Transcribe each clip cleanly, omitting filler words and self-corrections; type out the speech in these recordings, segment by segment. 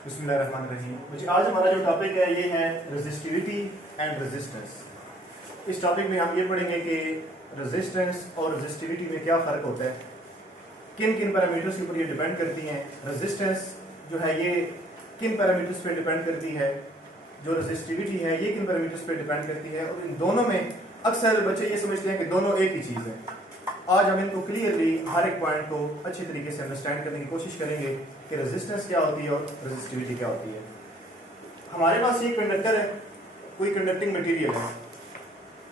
बिस्मिल्लाहिर्रहमानिर्रहीम। मुझे आज हमारा जो टॉपिक है ये है रेजिस्टिविटी एंड रेजिस्टेंस। इस टॉपिक में हम ये पढ़ेंगे कि रेजिस्टेंस और रेजिस्टिविटी में क्या फ़र्क होता है, किन किन पैरामीटर्स के ऊपर ये डिपेंड करती हैं। रेजिस्टेंस जो है ये किन पैरामीटर्स पे डिपेंड करती है, जो रेजिस्टिविटी है ये किन पैरामीटर्स पे डिपेंड करती है। और इन दोनों में अक्सर बच्चे ये समझते हैं कि दोनों एक ही चीज़ है। आज हम इनको क्लियरली हर एक पॉइंट को अच्छी तरीके से अंडरस्टैंड करने की कोशिश करेंगे कि रेजिस्टेंस क्या होती है और रेजिस्टिविटी क्या होती है। हमारे पास ये कंडक्टर है, कोई कंडक्टिंग मटेरियल है,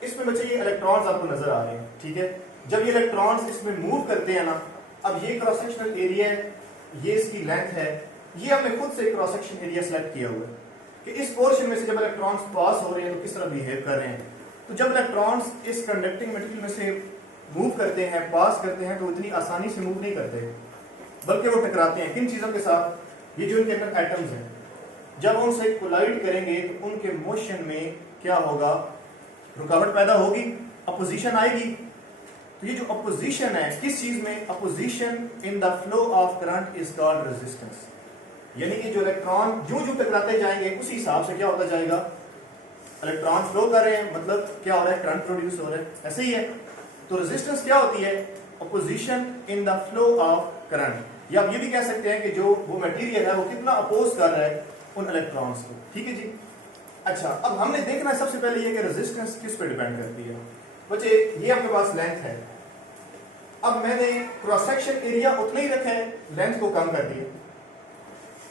इसमें बच्चे ये इलेक्ट्रॉन्स आपको नजर आ रहे हैं, ठीक है। जब ये इलेक्ट्रॉन्स इसमें मूव करते हैं ना, अब ये क्रॉस सेक्शनल एरिया है, ये इसकी लेंथ है, ये हमने खुद से क्रॉस सेक्शन एरिया सेलेक्ट किया हुआ है कि इस पोर्शन में से जब इलेक्ट्रॉन्स पास हो रहे हैं तो किस तरह बिहेव कर रहे हैं। तो जब इलेक्ट्रॉन्स इस कंडक्टिंग मटेरियल में से मूव करते हैं, पास करते हैं, तो इतनी आसानी से मूव नहीं करते, बल्कि वो टकराते हैं। किन चीजों के साथ? ये जो इनके अंदर एटम्स हैं, जब उनसे कोलाइड करेंगे तो उनके मोशन में क्या होगा, रुकावट पैदा होगी, अपोजिशन आएगी। तो ये जो अपोजिशन है, किस चीज में? Opposition in the flow of current is called resistance. यानी कि जो इलेक्ट्रॉन जो जो टकराते जाएंगे उसी हिसाब से क्या होता जाएगा, इलेक्ट्रॉन फ्लो कर रहे हैं, मतलब क्या हो रहा है, करंट प्रोड्यूस हो रहा है, ऐसे ही है। तो रेजिस्टेंस क्या होती है? Opposition in the flow of current. या आप ये भी कह सकते हैं कि जो वो मटेरियल है वो कितना अपोज कर रहा है उन इलेक्ट्रॉन्स को, ठीक है जी। अच्छा, अब हमने देखना है सबसे पहले ये कि रेजिस्टेंस किस पे डिपेंड करती है। बच्चे ये आपके पास लेंथ है, अब मैंने क्रॉस सेक्शन एरिया उतना ही रखा है, लेंथ को कम कर दिया।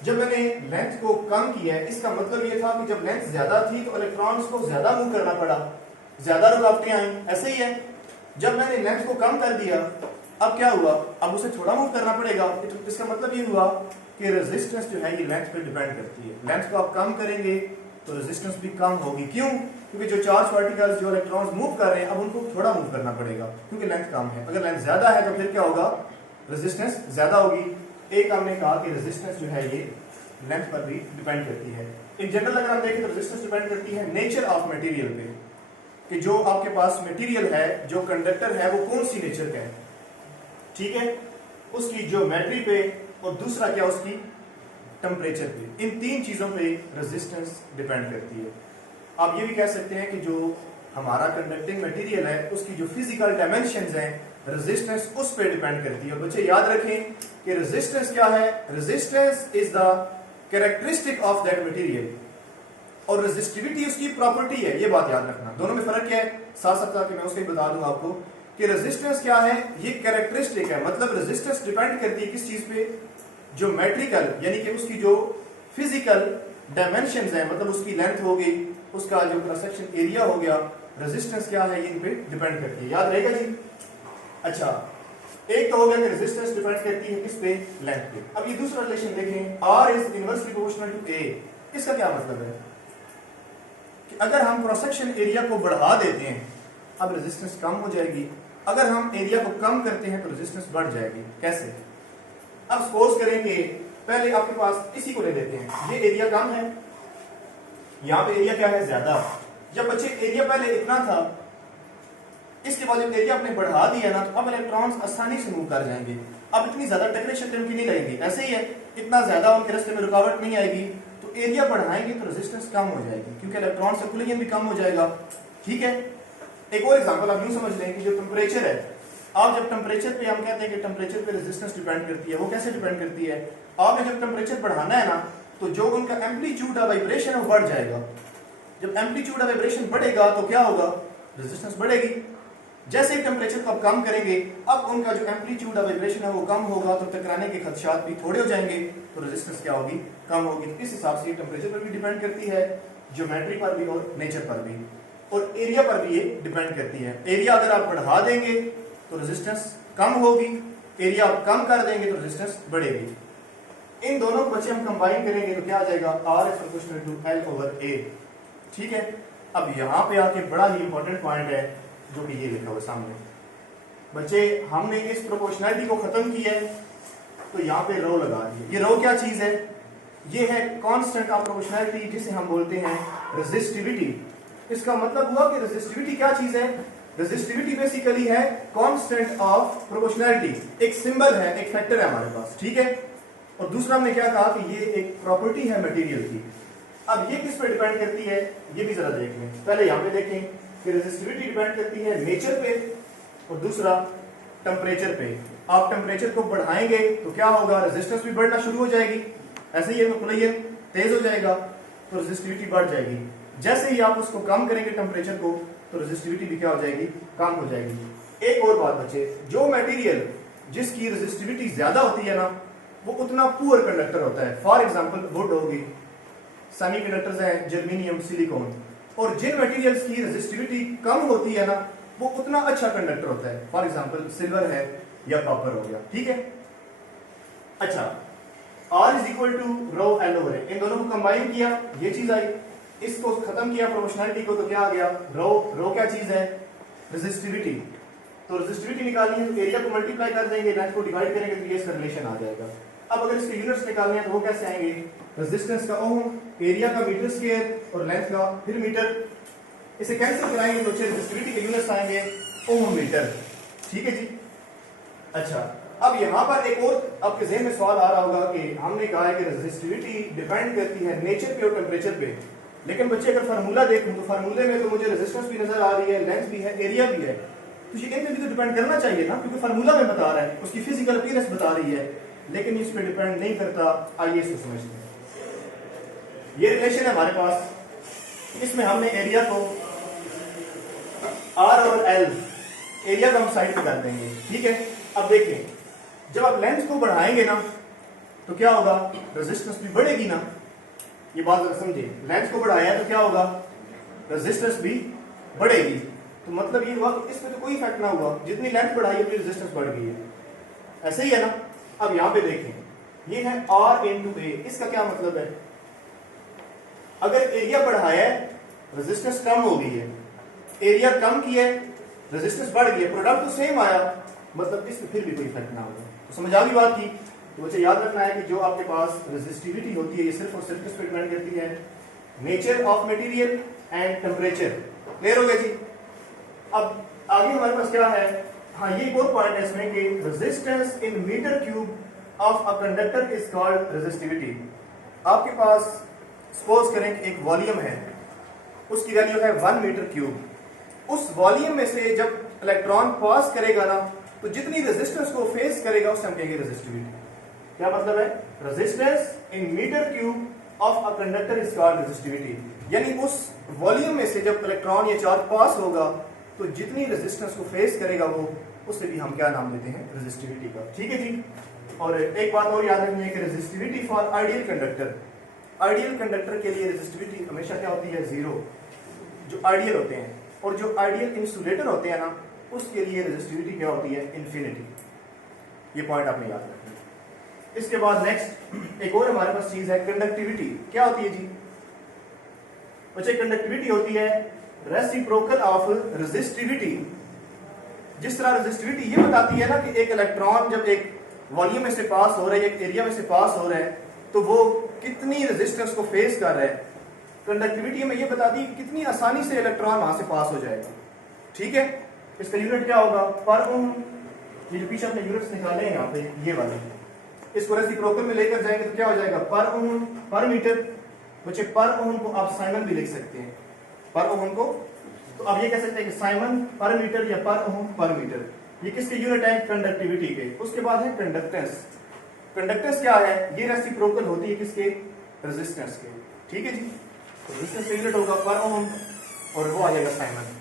जब मैंने लेंथ को कम किया है, इसका मतलब ये था कि जब लेंथ ज्यादा थी तो इलेक्ट्रॉन्स को ज्यादा मूव करना पड़ा, ज्यादा रुकावटें आई, ऐसे ही है। जब मैंने लेंथ को कम कर दिया, अब क्या हुआ, अब उसे थोड़ा मूव करना पड़ेगा। इसका मतलब ये हुआ कि रेजिस्टेंस जो है ये लेंथ पे डिपेंड करती है। लेंथ को आप कम करेंगे तो रेजिस्टेंस भी कम होगी। क्यों? क्योंकि जो चार्ज पार्टिकल्स, जो इलेक्ट्रॉन्स मूव कर रहे हैं, अब उनको थोड़ा मूव करना पड़ेगा क्योंकि लेंथ कम है। अगर लेंथ ज्यादा है तो फिर क्या होगा, रेजिस्टेंस ज्यादा होगी। एक हमने कहा कि रेजिस्टेंस जो है ये लेंथ पर भी डिपेंड करती है। इन जनरल अगर हम देखें तो रेजिस्टेंस डिपेंड करती है नेचर ऑफ मटेरियल पे, कि जो आपके पास मटेरियल है, जो कंडक्टर है, वो कौन सी नेचर का है, ठीक है, उसकी ज्योमेट्री पे, और दूसरा क्या, उसकी टेम्परेचर पे। इन तीन चीजों पे रेजिस्टेंस डिपेंड करती है। आप ये भी कह सकते हैं कि जो हमारा कंडक्टिंग मटेरियल है उसकी जो फिजिकल डायमेंशंस हैं, रेजिस्टेंस उस पे डिपेंड करती है। और बच्चे याद रखें कि रेजिस्टेंस क्या है, resistance is the characteristic of that material और रेजिस्टिविटी उसकी प्रॉपर्टी है। ये बात याद रखना, दोनों में फर्क क्या है। साथ साथ मैं उसको बता दूंगा आपको कि रेजिस्टेंस क्या है, ये कैरेक्टरिस्टिक है। मतलब रेजिस्टेंस डिपेंड करती है किस चीज पे, ज्योमेट्रिकल, यानी कि उसकी जो फिजिकल डायमेंशंस है, मतलब उसकी लेंथ हो गई, उसका जो क्रॉस सेक्शन एरिया हो गया, रेजिस्टेंस क्या है ये इन पे डिपेंड करती है। याद रहेगा जी। अच्छा, एक तो हो गया कि रेजिस्टेंस डिपेंड करती है किस पे, लेंथ पे। अब ये दूसरा रिलेशन देखें, R is inversely proportional to A। इसका क्या मतलब है कि अगर हम क्रॉस सेक्शन एरिया को बढ़ा देते हैं, अब रेजिस्टेंस कम हो जाएगी। अगर हम एरिया को कम करते हैं तो रेजिस्टेंस बढ़ जाएगी। कैसे? अब सपोज करें कि पहले आपके पास इसी को ले लेते हैं, ये एरिया कम है, यहाँ पे एरिया क्या है, ज्यादा। जब बच्चे एरिया पहले इतना था, इसके बाद जब एरिया आपने बढ़ा दिया ना, तो अब इलेक्ट्रॉन्स आसानी से मूव कर जाएंगे। अब इतनी ज्यादा टकरेशन उनकी नहीं लगेगी, ऐसे ही है, इतना ज्यादा उनके रास्ते में रुकावट नहीं आएगी। तो एरिया बढ़ाएंगे तो रेजिस्टेंस कम हो जाएगी क्योंकि इलेक्ट्रॉन सर्कुलेशन भी कम हो जाएगा, ठीक है। एक और एग्जांपल आप यूं समझ लें कि जो टेम्परेचर है, आप जब टेम्परेचर पे, हम कहते हैं कि टेम्परेचर पे रेजिस्टेंस डिपेंड करती है। वो कैसे डिपेंड करती है? आपने जब टेम्परेचर बढ़ाना है ना, तो जो उनका एम्पलीट्यूड ऑफ वाइब्रेशन है वो बढ़ जाएगा। जब एम्पलीट्यूड ऑफ वाइब्रेशन बढ़ेगा तो क्या होगा, रेजिस्टेंस बढ़ेगी। जैसे ही टेम्परेचर को आप कम करेंगे, अब उनका जो एम्पलीट्यूड ऑफ वाइब्रेशन है वो कम होगा, तो टकराने के खदशात भी थोड़े हो जाएंगे, तो रेजिस्टेंस क्या होगी, कम होगी। इस हिसाब से टेम्परेचर पर भी डिपेंड करती है, ज्योमेट्री पर भी और नेचर पर भी, और एरिया पर भी ये डिपेंड करती है। एरिया अगर आप बढ़ा देंगे तो रेजिस्टेंस कम होगी, एरिया आप कम कर देंगे तो रेजिस्टेंस बढ़ेगी। इन दोनों को बच्चे हम कंबाइन करेंगे तो क्या आ जाएगा, R is proportional to L over A, ठीक है। अब यहाँ पे आके बड़ा ही इंपॉर्टेंट पॉइंट है जो कि ये लिखा हुआ सामने। बच्चे हमने इस प्रोपोर्शनलिटी को खत्म किया है तो यहाँ पे रो लगा दिए। ये रो क्या चीज है, ये है कांस्टेंट ऑफ प्रोपोर्शनलिटी, जिसे हम बोलते हैं रेजिस्टिविटी। इसका मतलब हुआ कि रेजिस्टिविटी क्या चीज है, रेजिस्टिविटी बेसिकली है कांस्टेंट ऑफ प्रोपोर्शनलिटी। एक सिंबल है, एक फैक्टर है हमारे पास, ठीक है। और दूसरा हमने क्या कहा कि ये एक प्रॉपर्टी है मटेरियल की। अब ये किस पे डिपेंड करती है, ये भी जरा देख लें। पहले यहाँ पे देखें कि रेजिस्टिविटी डिपेंड करती है नेचर पे और दूसरा टेम्परेचर पे। आप टेम्परेचर को बढ़ाएंगे तो क्या होगा, रेजिस्टेंस भी बढ़ना शुरू हो जाएगी। ऐसे ही खुलैयन तेज हो जाएगा तो रेजिस्टिविटी बढ़ जाएगी। जैसे ही आप उसको कम करेंगे टेम्परेचर को तो रेजिस्टिविटी भी क्या हो जाएगी, कम हो जाएगी। एक और बात बचे, जो मटेरियल जिसकी रेजिस्टिविटी ज्यादा होती है ना वो उतना पुअर कंडक्टर होता है। फॉर एग्जांपल वुड होगी, सेमीकंडक्टर्स हैं जर्मेनियम, सिलिकॉन। और जिन मटेरियल्स की रेजिस्टिविटी कम होती है ना वो उतना अच्छा कंडक्टर होता है। फॉर एग्जांपल सिल्वर है या कॉपर हो गया, ठीक है। अच्छा, R is equal to rho L over A, इन दोनों को कंबाइन किया, ये चीज आई। इसको खत्म किया प्रोपोर्शनैलिटी को तो क्या आ गया, रो क्या चीज है, रेजिस्टिविटी। तो रेजिस्टिविटी निकालनी है तो एरिया को मल्टीप्लाई कर देंगे, लेंथ को डिवाइड करेंगे तो ये इसका रिलेशन आ जाएगा। अब अगर इसके यूनिट्स निकालने हैं तो वो कैसे आएंगे, रेजिस्टेंस का ओम, एरिया का मीटर स्क्वायर और लेंथ का फिर मीटर। इसे कैंसिल कराएंगे तो रेजिस्टिविटी के यूनिट्स आएंगे ओम मीटर, ठीक है जी। अच्छा, अब यहाँ पर एक और आपके ज़हन में सवाल आ रहा होगा कि हमने कहा है कि रेजिस्टिविटी डिपेंड करती है नेचर पे और टेम्परेचर पे, लेकिन बच्चे अगर फार्मूला देखूं तो फार्मूले में तो मुझे रेजिस्टेंस भी नजर आ रही है, लेंथ भी है, एरिया भी है। तो ये इनमें भी तो डिपेंड करना चाहिए ना, क्योंकि फार्मूला में बता रहा है, उसकी फिजिकल अपीयरेंस बता रही है, लेकिन इस पे डिपेंड नहीं करता। आइए इसको समझते हैं। ये रिलेशन है हमारे पास, इसमें हमने एरिया को R और L, एरिया को हम साइड पे कर देंगे, ठीक है। अब देखें, जब आप लेंथ को बढ़ाएंगे ना तो क्या होगा, रेजिस्टेंस भी बढ़ेगी ना। ये बात अगर समझे, लेंथ को बढ़ाया तो क्या होगा, रेजिस्टेंस भी बढ़ेगी। तो मतलब ये हुआ कि इसमें तो कोई इफेक्ट ना हुआ, जितनी लेंथ बढ़ाई उतनी रेजिस्टेंस बढ़ गई है। ऐसे ही है ना। अब यहां पे देखें, ये है R इंटू ए, इसका क्या मतलब है, अगर एरिया बढ़ाया है रेजिस्टेंस कम हो गई है, एरिया कम किया है रेजिस्टेंस बढ़ गई है, प्रोडक्ट तो सेम आया, मतलब इसमें फिर भी कोई इफेक्ट ना होगा। तो समझ आ गई बात की। तो मुझे याद रखना है कि जो आपके पास रेजिस्टिविटी होती है ये सिर्फ और सिर्फ किस पे डिपेंड करती है, nature of material and temperature. Clear हो गया जी। अब आगे हमारे पास क्या है, हाँ ये एक और पॉइंट है इसमें कि resistance in meter cube of a conductor is called resistivity. आपके पास सपोज करें कि एक वॉल्यूम है, उसकी वैल्यू है 1 मीटर क्यूब। उस वॉल्यूम में से जब इलेक्ट्रॉन पास करेगा ना तो जितनी रेजिस्टेंस को फेस करेगा उसे हम कहेंगे रेजिस्टिविटी। क्या मतलब है, resistance in meter cube of a conductor is called resistivity. यानी उस वॉल्यूम में से जब इलेक्ट्रॉन या चार्ज पास होगा तो जितनी रेजिस्टेंस को फेस करेगा वो, उसे भी हम क्या नाम देते हैं, रेजिस्टिविटी का, ठीक है जी। और एक बात और याद रखनी है कि resistivity for ideal conductor, ideal conductor के लिए रेजिस्टिविटी हमेशा क्या होती है, 0, जो आइडियल होते हैं। और जो आइडियल इंसुलेटर होते हैं ना उसके लिए रेजिस्टिविटी क्या होती है, इन्फिनिटी। ये पॉइंट आपने याद रखना है। इसके बाद नेक्स्ट एक और हमारे पास चीज है कंडक्टिविटी। क्या होती है जी बच्चे, कंडक्टिविटी होती है रेसिप्रोकल ऑफ रेजिस्टिविटी। जिस तरह रेजिस्टिविटी ये बताती है ना कि एक इलेक्ट्रॉन जब एक वॉल्यूम में से पास हो रहा है, एक एरिया में से पास हो रहा है, तो वो कितनी रेजिस्टेंस को फेस कर रहा है, कंडक्टिविटी में ये बताती है कि कितनी आसानी से इलेक्ट्रॉन वहां से पास हो जाएगा, ठीक है। इसका यूनिट क्या होगा, पर ओम। ये जो पीछे अपने यूनिट्स निकाले हैं यहाँ पे, ये वाले, इसको रेसिप्रोकल में लेकर जाएंगे तो क्या हो जाएगा, पर ओम पर मीटर। बच्चे पर ओम को आप साइमन भी लिख सकते हैं, पर ओम को। तो अब ये कह सकते हैं कि साइमन पर मीटर या पर ओम पर मीटर। ये किसके यूनिट है, कंडक्टिविटी के। उसके बाद है कंडक्टेंस। कंडक्टेंस क्या है, ये रेसिप्रोकल होती है किसके, रेजिस्टेंस के, ठीक है जी। रेजिस्टेंस यूनिट होगा पर ओम और वो आ जाएगा साइमन।